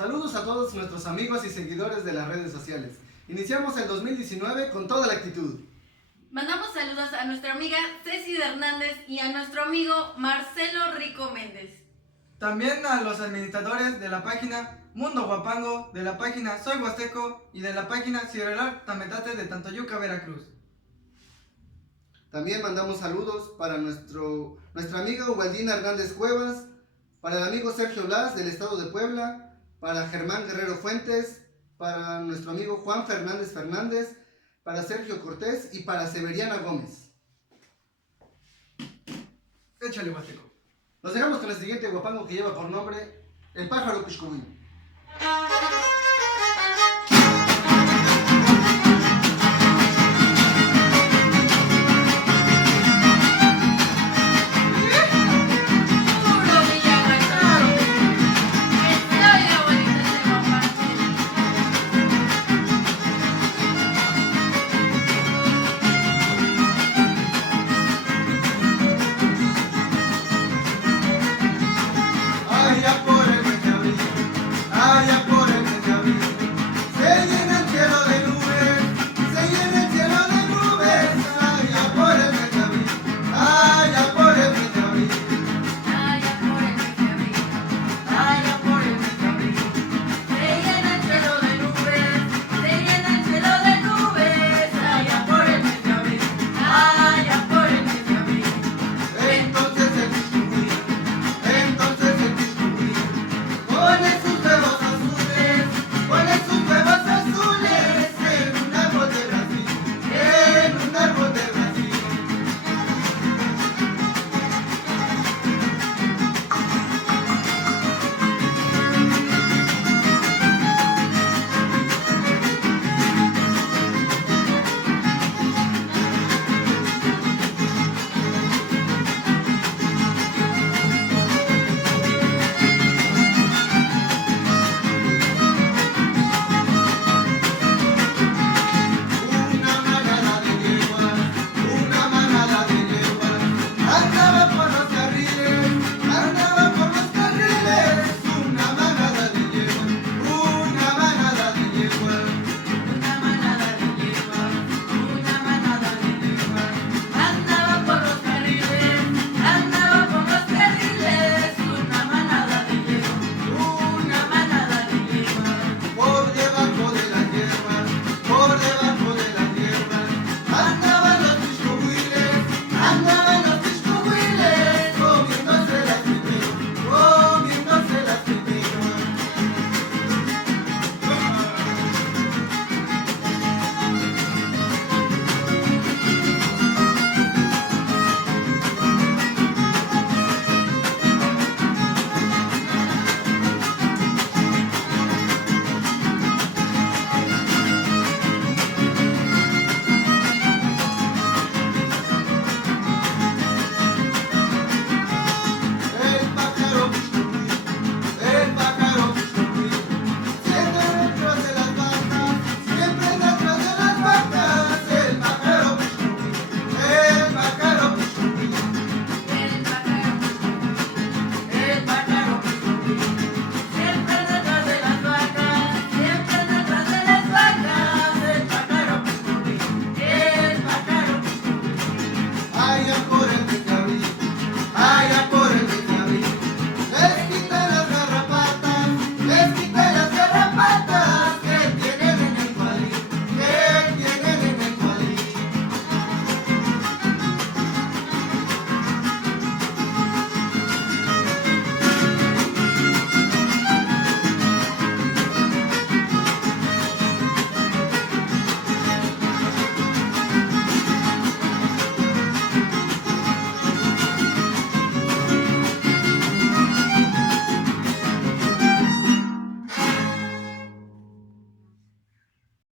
Saludos a todos nuestros amigos y seguidores de las redes sociales. Iniciamos el 2019 con toda la actitud. Mandamos saludos a nuestra amiga Ceci de Hernández y a nuestro amigo Marcelo Rico Méndez. También a los administradores de la página Mundo Guapango, de la página Soy Huasteco y de la página Cirelar Tametate de Tantoyuca, Veracruz. También mandamos saludos para nuestra amiga Ubaldina Hernández Cuevas, para el amigo Sergio Blas del estado de Puebla, para Germán Guerrero Fuentes, para nuestro amigo Juan Fernández Fernández, para Sergio Cortés y para Severiana Gómez. Échale, Huasteco. Nos dejamos con el siguiente guapango que lleva por nombre El Pájaro Cuxcuy.